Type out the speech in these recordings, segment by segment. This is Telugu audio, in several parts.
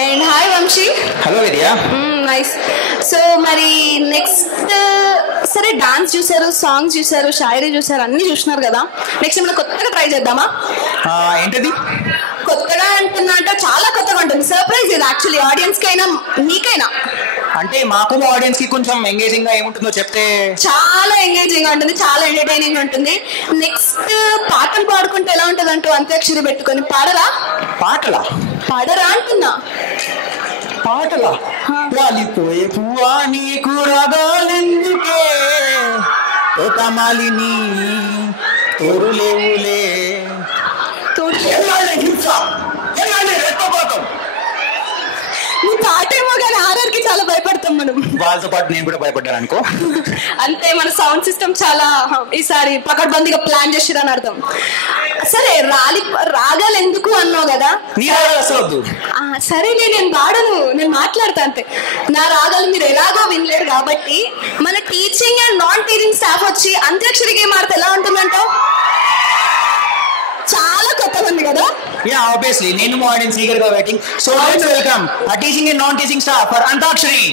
And hi Vamshi. Hello Vidya. Nice. So మరి నెక్స్ట్ సరే డాన్స్ చూసారు, సాంగ్స్ చూసారు, షాయరీ చూసారు, అన్నీ చూసినారు కదా. నెక్స్ట్ మనం కొత్తగా ట్రై చేద్దామా? ఏంటది? కొత్తగా అంటున్నా అంటే చాలా కొత్తగా ఉంటుంది. సర్ప్రైజ్ ఇది యాక్చువల్లీ ఆడియన్స్కి అయినా మీకైనా. అంటే మాకు ఆడియన్స్ కి కొంచెం ఎంగేజింగ్ గా ఏముంటుందో చెప్తే. చాలా ఎంగేజింగ్ ఉంటుంది, చాలా ఎంటర్టైనింగ్ ఉంటుంది. నెక్స్ట్ పాటలు పాడుకుంటే ఎలా ఉంటుంది అంటూ అంత్యాక్షరి పెట్టుకొని పాడరా? పాడరా అంటున్నా. పాటలా? రాలిపోయే పువ్వా నీకు రాగాలెందుకే, తోటమాలిని తోడులేవులే. నీ పాటేమో కానీ హారర్కి చాలా భయపడతాం మనం. వాళ్ళతో పాటు నేను కూడా భయపడ్డాను అనుకో. అంతే, మన సౌండ్ సిస్టమ్ చాలా ఈసారి పకడ్బందీగా ప్లాన్ చేసిరని అర్థం. సరే రాగాలు ఎందుకు అన్నావు కదా. సరే నేను పాడను, నేను మాట్లాడతా అంతే. నా రాగాలు మీరు ఎలాగో వినలేరు కాబట్టి మన teaching and non teaching staff వచ్చి అంత్యాక్షరి గేమ్ ఆడితే ఎలా ఉంటుందంటావు? చాలా కొత్తగా ఉంది కదా. Yeah, obviously. నేను ఆడియన్స్ eager గా waiting. So let's welcome a teaching and non-teaching staff for Antakshari.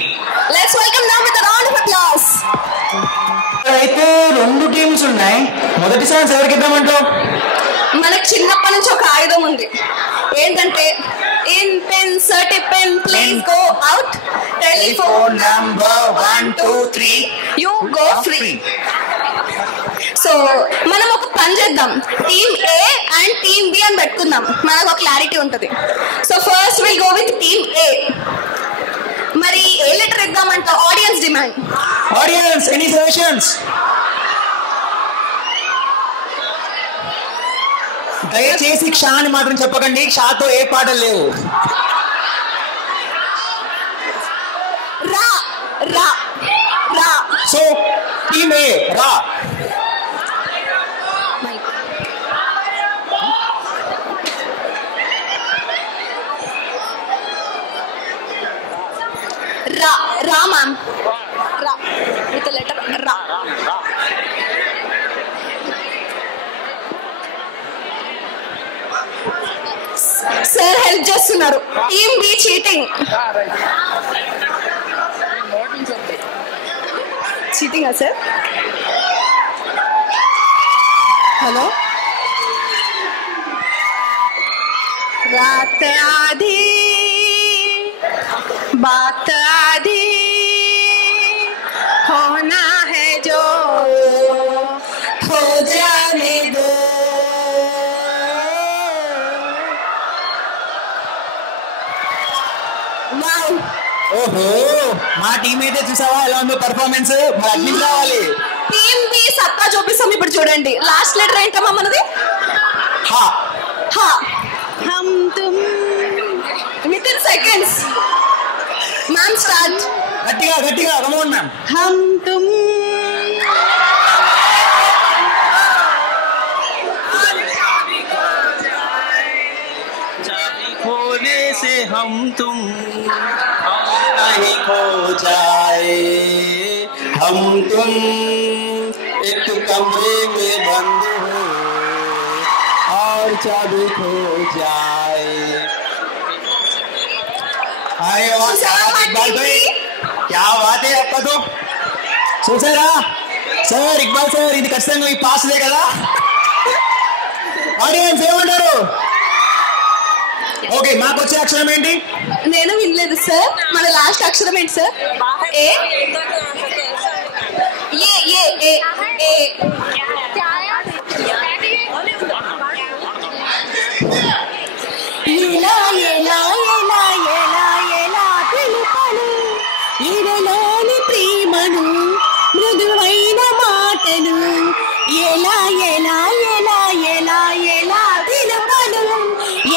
Let's welcome now with a round of applause. అయితే రెండు టీమ్స్ ఉన్నాయి. మొదటి ఛాన్స్ ఎవరికి ఇద్దామంటావు? మనకు చిన్నప్పటి నుంచి ఒక ఆయుధం ఉంది. ఏంటంటే ఇన్ పెన్ సర్టి pen please go out, telephone number 1 2 3 you go free. So మనం ఒక పని చేద్దాం, team A and team B అని పెట్టుకుందాం, మనకు ఒక క్లారిటీ ఉంటుంది. So first will go with team A. మరి ఏ లెటర్ ఇద్దామంట? Audience demand. Audience any suggestions? దయచేసి క్షా అని మాత్రం చెప్పకండి, క్షాతో ఏ పాటలు లేవు. రా రా రా. సో టీమ్ ఏ రా. రా రా మ్యామ్, రా విత్ లెటర్ రా. సార్ హెల్ప్ చేస్తున్నారు. Team B cheating. చీటింగా సార్? హలో. रात आधी बात आधी होना है जो हो जाने दो. ఓహో, మా టీం అయితే చూసావా ఎలా ఉందో పర్ఫార్మెన్స్. మరి అన్ని రావాలి. టీమ్ బి సత్తా చూపిస్తాం ఇప్పుడు. చూడండి లాస్ట్ లెటర్ ఏంటమ్మా మనది? హా. హా. हम तुम within seconds. Ma'am start. गट्टिगा come on ma'am. हम तुम चाबी खोने से हम तुम नहीं खो जाए, हम तुम एक कमरे में बंद हो और चाबी खो जाए. अरे वाह, इकबाल भाई क्या बात है आपका. तो చూసారా సార్, ఇక్బాల్ సార్ ఇది ఖచ్చితంగా ఈ పాస్లే కదా. ఆడియన్స్ ఏమంటారు? ఓకే, మాకు వచ్చే అక్షరం ఏంటి? నేను వినలేదు సార్. మన లాస్ట్ అక్షరం ఏంటి సార్? ఏ ఏ ఏ ఏ ఏ. ఎలా ఎలా ఎలా ఎలా ఎలా తెలుపను ఇదలోని ప్రేమను, మృదువైన మాటలు. ఎలా ఎలా ఎలా ఎలా ఎలా తెలుపను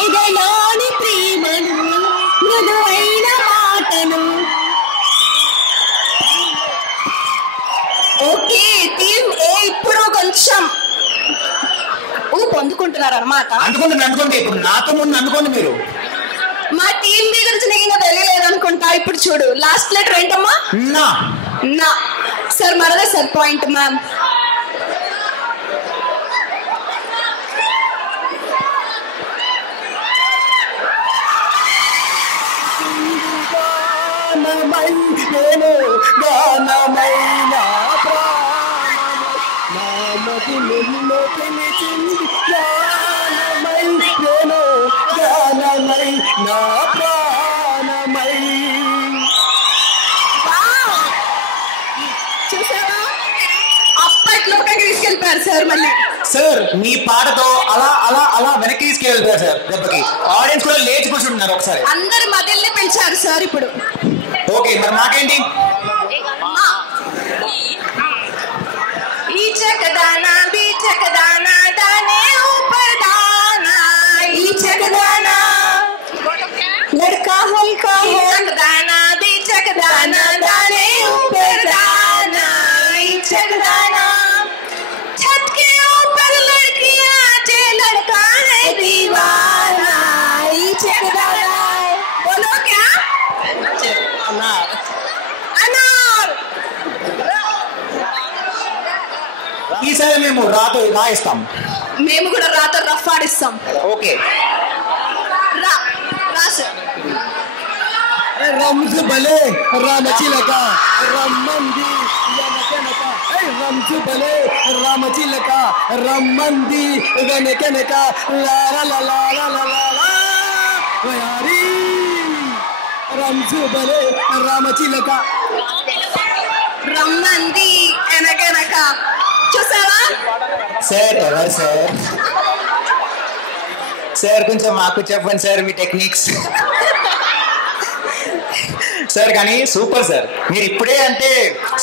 ఇదలోని ప్రేమను, మృదువైన మాటలు. ఓకే, టీమ్ ఏ ఇప్పుడు కొంచెం పొందుకుంటున్నారు అనమాట. అనుకోండి ఇప్పుడు నాతో ముందు అనుకోండి మీరు. మా టీం బి గురించి నీకు ఇంకా తెలియలేదు అనుకుంటా. ఇప్పుడు చూడు లాస్ట్ లెటర్ ఏంటమ్మా? నా. నా. సార్ మరదే సార్ పాయింట్ మ్యామ్. గానమై నేను గానమై నా నామతి నిన్ను పిలిచింది గానమై నేను గానమై నా ప్రాణమై. చూసావా అప్పట్లోకి తీసుకెళ్ళిపోయారు సార్. మళ్ళీ సార్ మీ పాటతో అలా అలా అలా వెనక్కి తీసుకెళ్తారు సార్. దెబ్బకి ఆడియన్స్ కూడా లేచి కూర్చుంటున్నారు. ఒకసారి అందరు మధ్యలో పిలిచారు సార్. ఇప్పుడు ఓకే, మరి మాకేంటి? ఈ చకదానా బీ చకదానా దానే ऊपर दाना ఈ చకదానా लड़का हल्का है चकदाना बी चकदाना दाने ऊपर दाना ई चकदाना छत के ऊपर लड़कियां चे लड़का है दीवाना ई चकदाना. बोलो क्या? अनार. ఈసారి మేము రాయిస్తాం. మేము కూడా రాతో రఫ్ ఆడిస్తాం. ఓకే, రా సార్. రంజు భలే రామచిలక రమ్మంది వెనకనక. రంజు భలే రామచిలక రమ్మంది వెనకనక. రంజు భలే రామచిలక రమ్మంది వెనకనక. చూసావా సార్? ఎవరు సార్? సార్ కొంచెం మాకు చెప్పండి సార్ మీ టెక్నిక్స్. సార్ కానీ సూపర్ సార్. మీరు ఇప్పుడే అంటే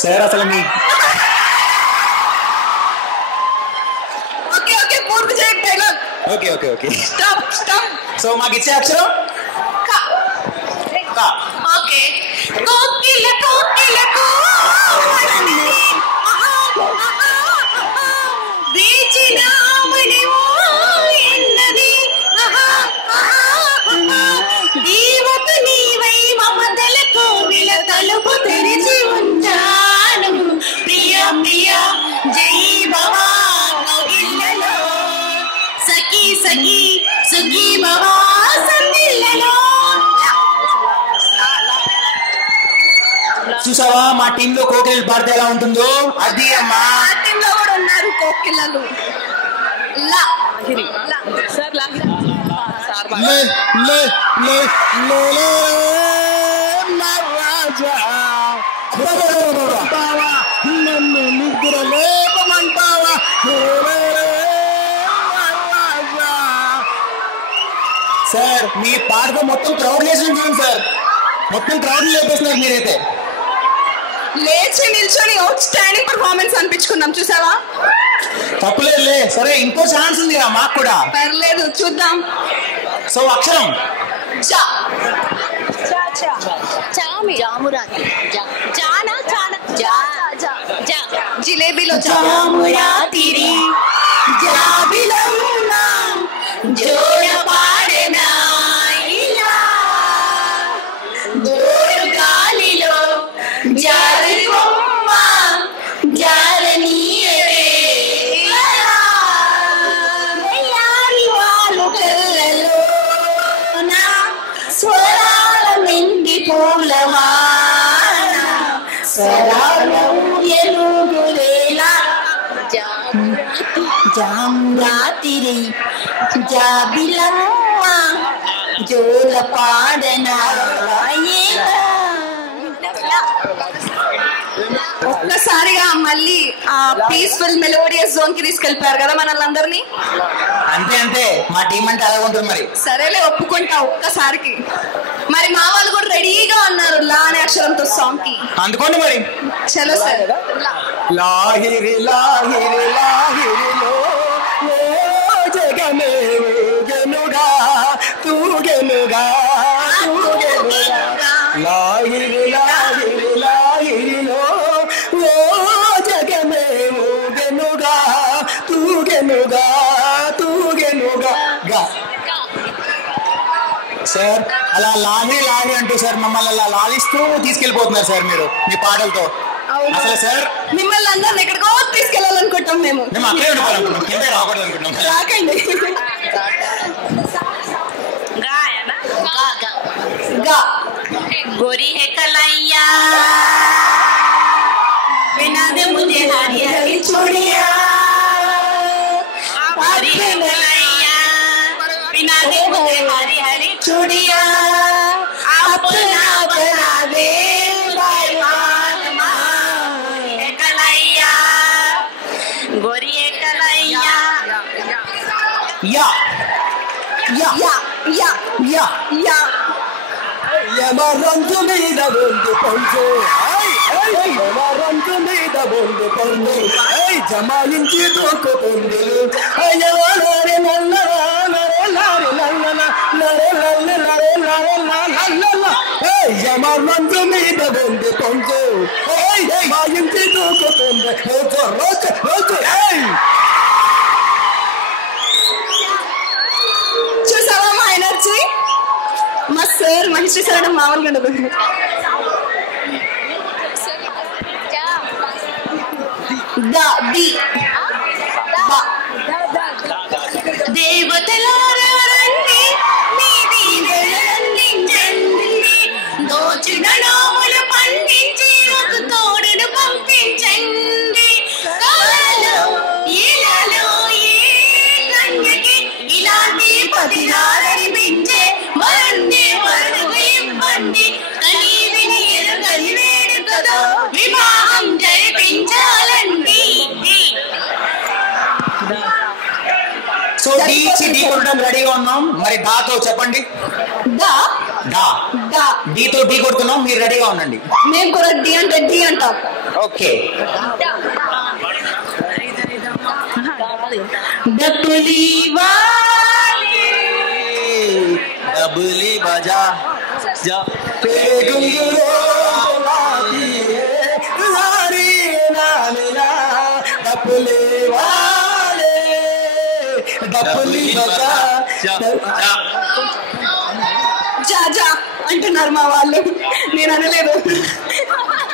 సార్ అసలు మీ ఓకే ఓకే పూర్తి చేయండి dialogue. Okay okay okay stop stop. So మాకు ఇచ్చే అక్షరం కా. ఓకే. కోకిల కోకిలకు వేచినామనివో ఎన్నది దీవకు నీవై మమతల కోవిల తలుపు తెరిచి ఉంచాను ప్రియ ప్రియ జై భవా కోగిళ్ళలో సఖీ సఖీ సుఖీ భవా సందిళ్ళలో. చూసావా మా టీమ్ లో కోకిలలు పాడితే ఎలా ఉంటుందో? అది అమ్మా. ఆ టీమ్ లో కూడా ఉన్నారు కోకిలలు. లా సార్ లా లే లే లే లే రాజా బావా నన్ను నిద్ర లేపమంటావా? సార్ మీ పాటతో మొత్తం క్రౌడ్ లేచి చూడండి సార్. మొత్తం క్రౌడ్ లేపేస్తున్నారు మీరైతే. లేచి నిల్చొని అవుట్ స్టాండింగ్ పర్ఫార్మెన్స్ అనిపించుకున్నాం. చూసావా? తప్పులేదులే. సరే ఇంకో ఛాన్స్ ఉంది కదా మాకు కూడా. పర్లేదు చూద్దాం. సో అక్షరం జా. జిలేబీలో జామురాతిరి జాబిలమ్మ జోడ పాడెనా ఇలా జోడు గాలిలో జారి బొమ్మ జారనీయరే యారి వాళ్ళు కళ్ళలో నా స్వరాల మెండి పూలవాన స్వరాలం ఎలుగులేలా జామురాతిరి జాబిలమ్మ జోల పాడనా. ఒక్కసారిగా మళ్ళీ ఆ పీస్ఫుల్ మెలోడియస్ జోన్ కి తీసుకెళ్లిపోయారు కదా మనల్ని అందరినీ. అంతే అంతే మా టీం అంటే అలా ఉంటుంది మరి. సరేలే ఒప్పుకుంటా ఒక్కసారికి. మరి మా వాళ్ళు కూడా రెడీగా ఉన్నారు లా అనే అక్షరంతో సాంగ్ కి. అందుకోండి మరి. చలో సార్. లాహిరి లాహిరి లాహిరిలో జగమే ఊగెనుగా తూగెనుగా తూగెనుగా. లాహిరి లాహిరి లాహిరిలో జగమే ఊగెనుగా తూగెనుగా తూగెనుగా. సార్ అలా లాహి లాహి అంటూ సార్ మమ్మల్ని అలా లాలిస్తూ తీసుకెళ్ళిపోతున్నారు సార్ మీరు మీ పాటలతో. అసలు సార్ మిమ్మల్ని అందరిని ఎక్కడికో తీసుకెళ్ళాలనుకుంటాం మేము. మేము అక్కడే ఉండిపోవాలనుకుంటాం, కింద రాకూడదు అనుకుంటాం. రాకండి. గా गोरी है कलाइया बिना दे मुझे हरी हरी चूड़िया गोरी है कलाइया बिना दे मुझे हरी हरी चूड़िया अपना बना दे कलाइया गोरी है कलाइया या या या या या या యమరంజు మీద బొందు పొందు యమరంజు మీద బొందు పొందు జమాయించి దూకుతుంది అయ్యవారి నల్ల యమరంజు మీద బొందు పొందు జమాయించి దూకుతుంది చూసావా మా ఎనర్జీ మా సార్ మంచి సార్ మామూలుగా ఉండదు దేవతలారండి మీ దీవెనలందించండి దోచిన నోములు పండించి ఒక తోడును పంపించండి కాలలో ఇలాలో ఏ కన్యకి ఇలాంటి పతినారనిపించే వరుణ్ణి వరుడుకు ఇవ్వండి కనీవిని ఎరుగని వేడుకతో వివాహం జరిపించాలండి. సో డి కొట్టడం రెడీగా ఉన్నాం. మరి డాతో చెప్పండి. డా డా డా డీతో డి కొడుతున్నాం. మీరు రెడీగా ఉండండి. మేము కూడా డి అంటే డి అంటాం. ఓకే. డబ్బులి వాలే డబ్బులి బజా జా పేగులో లారీ నానిలా డబ్బులి వాలే డబ్బులి బజా జా జా అంటున్నారు మా వాళ్ళు. నేను అనలేదు.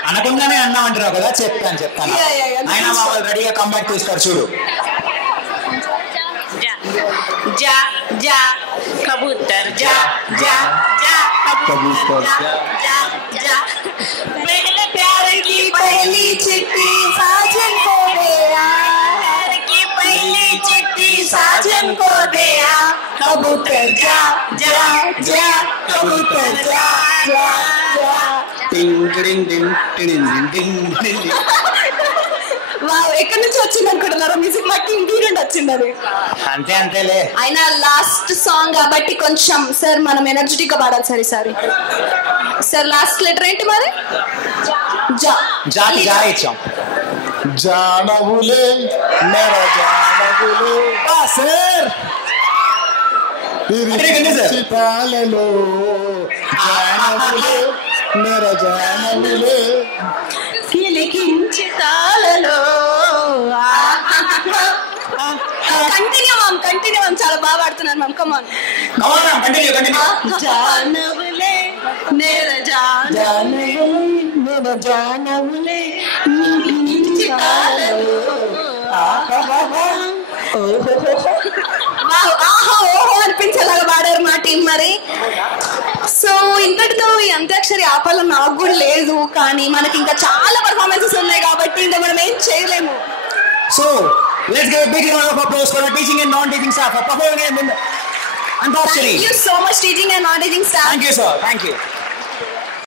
అనకుండానే అన్నామంటారు కదా. చెప్తాను Yeah, yeah. ఆయన మా వాళ్ళు రెడీగా కంబ్యాక్ చేస్తారు చూడు. जा जा कबूतर जा जा जा कबूतर जा जा जा पहले प्यार की पहली चिट्ठी साजन को दिया प्यार की पहली चिट्ठी साजन को दिया कबूतर जा जा जा कबूतर जा जा जा టింగ్ టింగ్ టింగ్ టింగ్ టింగ్ టింగ్. వావ్, ఎక్కడి నుంచి వచ్చింది అనుకుంటున్నారు? మ్యూజిక్ మాకు ఇంటి నుండి వచ్చింది. అది అంతేలే. అయినా లాస్ట్ సాంగ్ కాబట్టి కొంచెం సార్ మనం ఎనర్జెటిక్ గా పాడాలి. సరే సార్ లాస్ట్ లెటర్ ఏంటి మరి? జా జాకి జా ఇచ్చాం. జానవులే మేరా జానవులే సార్ చితాలలో జానవులే మేరా జానవులే కిలికించితాలలో కంటిన్యూ చాలా బాగా పాడుతున్నారు మ్యామ్. కమాన్ జానవులే నేర జానవులే ఓహో అనిపించేలాగా పాడారు మా టీం. మరి సో ఇంతటితో ఈ అంత్యాక్షరి ఆపాలని నాకు కూడా లేదు, కానీ మనకి ఇంకా చాలా పర్ఫార్మెన్సెస్ ఉన్నాయి కాబట్టి ఇంకా మనం ఏం చేయలేము. So let's give a big round of applause for our teaching and non-teaching staff for performing in Antakshari. Thank you so much, teaching and non-teaching staff. Thank you, sir. Thank you.